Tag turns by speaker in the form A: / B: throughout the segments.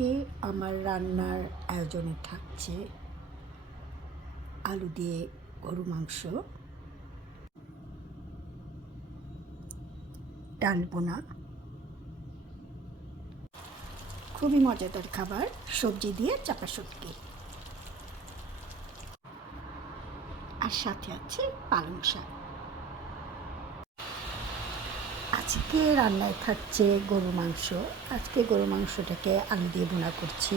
A: আজকে আমার রান্নার আয়োজনে থাকছে আলু দিয়ে গরু মাংস, ডাল বোনা খুবই মজাদার খাবার, সবজি দিয়ে চাপা শুটকি। আর সাথে আছে পালং শাক। আজকে রান্নায় থাকছে গরু মাংস। আজকে গরু মাংসটাকে আলু দিয়ে বোনা করছি।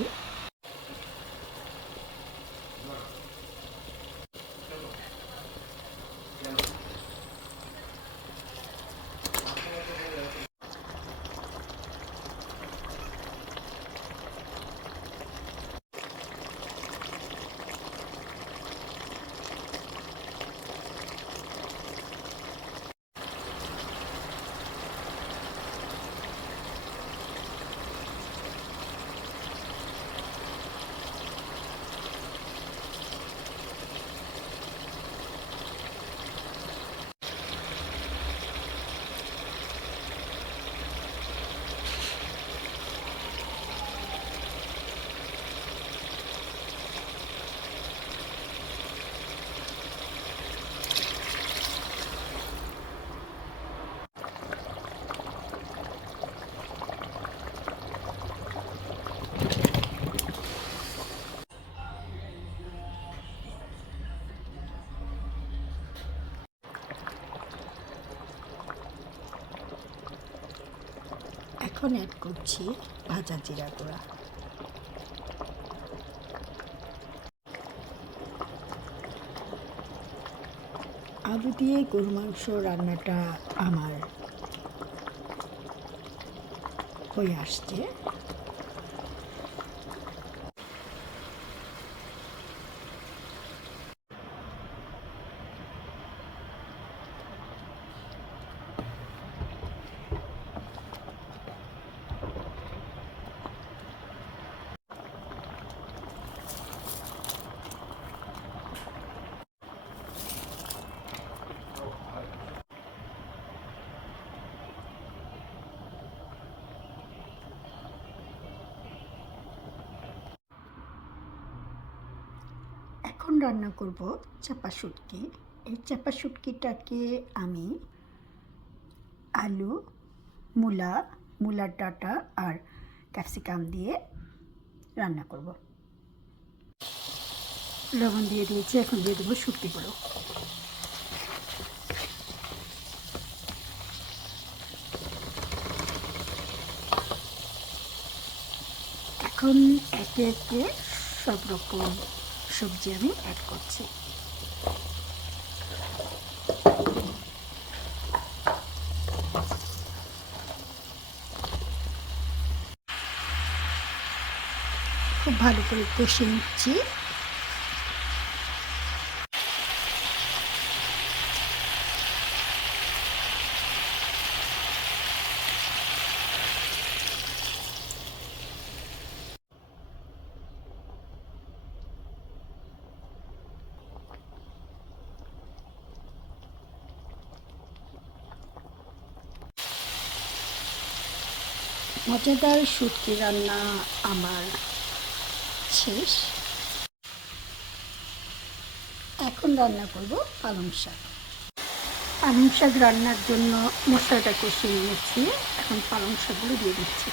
A: এখন অ্যাড করছি ভাজা জিরা গুঁড়া। আলু দিয়ে গরু মাংস রান্নাটা আমার হয়ে আসছে এখন রান্না করব চাপা শুটকি। এই চাপা শুটকিটাকে আমি আলু, মূলা, মূলার ডাটা আর ক্যাপসিকাম দিয়ে রান্না করব। লবণ দিয়ে দিয়েছি, এখন দিয়ে দেবো শুটকিগুলো এখন একে একে সব রকম সবজি আমি অ্যাড করছি। খুব ভালো করে কষে নিচ্ছি। মজাদার শুটকি রান্না আমার শেষ। এখন রান্না করব পালং শাক। পালং শাক রান্নার জন্য মশলাটা কষিয়ে নিচ্ছি। এখন পালং শাকগুলো দিয়ে দিচ্ছি।